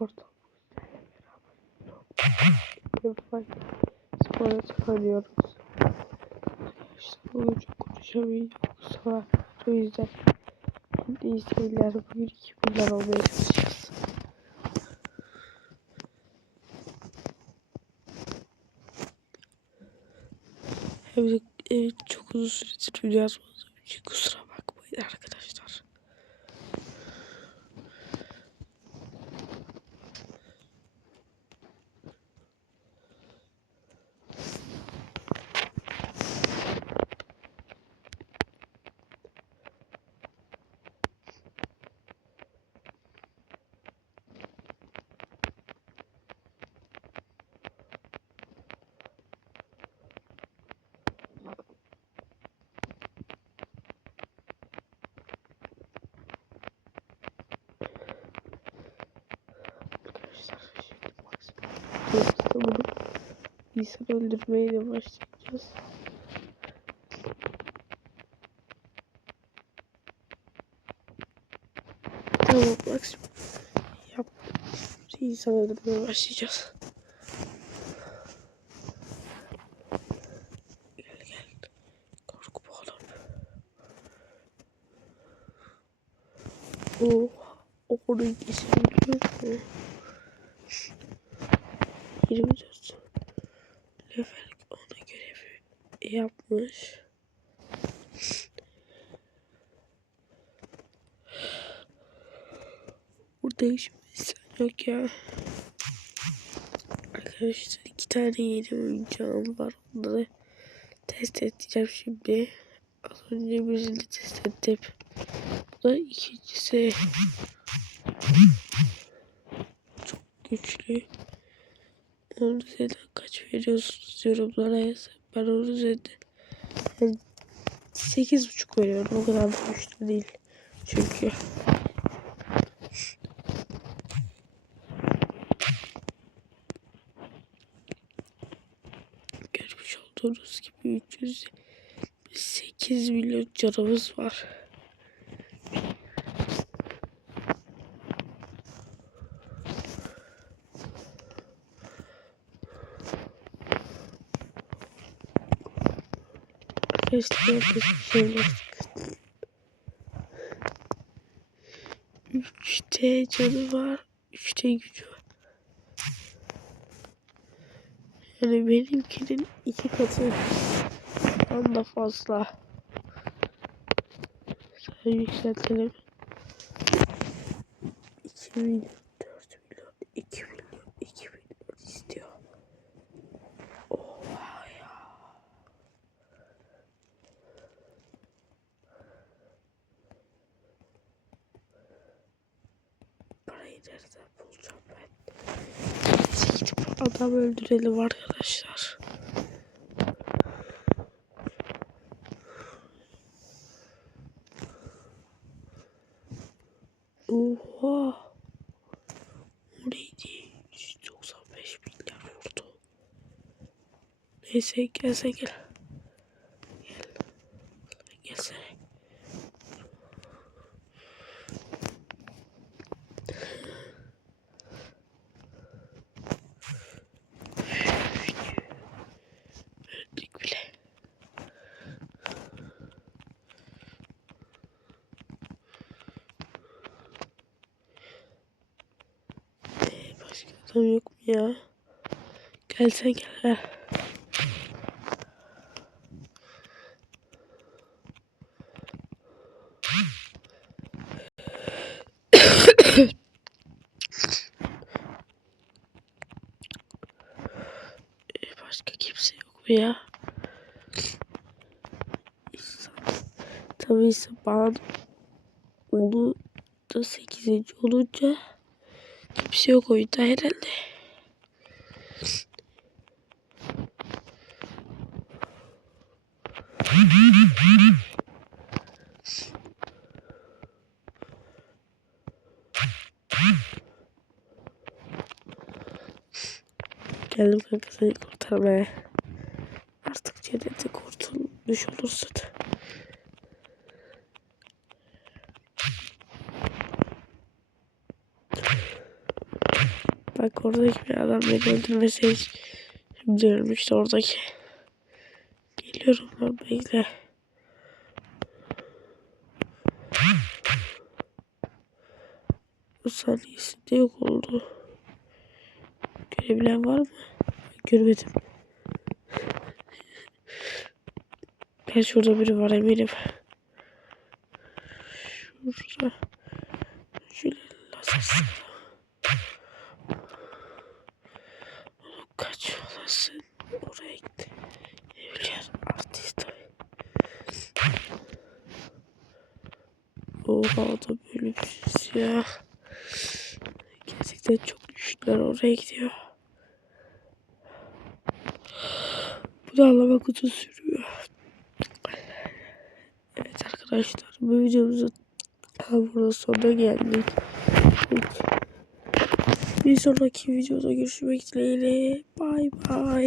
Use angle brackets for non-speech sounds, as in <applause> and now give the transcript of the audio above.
Orada. Yapay. Spora çıkarıyoruz. İşte bugün çok konuşamayacağım. Kusura. O yüzden iyi seyirler. Bugün 2000'ler olmaya çalışacağız. De evet, çok uzun süredir video yazmadığım kusura bakmayın arkadaşlar. Şimdi bunu insan öldürmeye de başlayacağız. Tamam maksimum yap. Şimdi insan öldürmeye başlayacağız. Gel gel. Korku oğlum. Mu? 24 level ona görevi yapmış. Burada hiçbir insan yok ya. Arkadaşlar iki tane yeni oyuncağım var. Onları test edeceğim şimdi. Az önce birini test ettim. Bu da ikincisi. Güçlü. Onun üzerinden kaç veriyorsunuz yorumlara yazın. Ben onun üzerinden yani 8.5 veriyorum. O kadar da güçlü değil. Çünkü görmüş olduğunuz gibi 308 milyon canımız var. Arkadaşlar bir yaptık. 3T canı var. 3T gücü var. Yani benimkinin iki katı da fazla. Şöyle yükseltelim. 2 milyon, 4 milyon, 2 milyon, 2 milyon istiyor. Oha ya. Nereden bulacağım ben? Neyse gidip adam öldürelim arkadaşlar. Oha. Neydi? 195 milyar vurdu. Neyse gel sen gel. Gel. Adam yok mu ya? Gel sen gel. Ha. <coughs> Ee, başka kimse yok mu ya? Tabii sabahın onu da 8. olunca kimse yok oyunda herhalde. Geldim kanka seni kurtarmaya. Artık cennete kurtulmuş olursun. Bak oradaki bir adam beni öldürmeseydi. Şimdi ölmüştü oradaki. Geliyorum lan bekle. Bu saniyesinde yok oldu. Görebilen var mı? Görmedim. Ben şurada biri var eminim. Şurada. Şöyle. Oğlum kaç olasın. Oraya gitti. Evliler artist tabii. Oha da böyle şey ya. Gerçekten çok güçlüler oraya gidiyor. Bu da anlama kutu sürüyor. Evet arkadaşlar bu videomuzun burada sonuna geldik. Bir sonraki videoda görüşmek dileğiyle. Bay bay.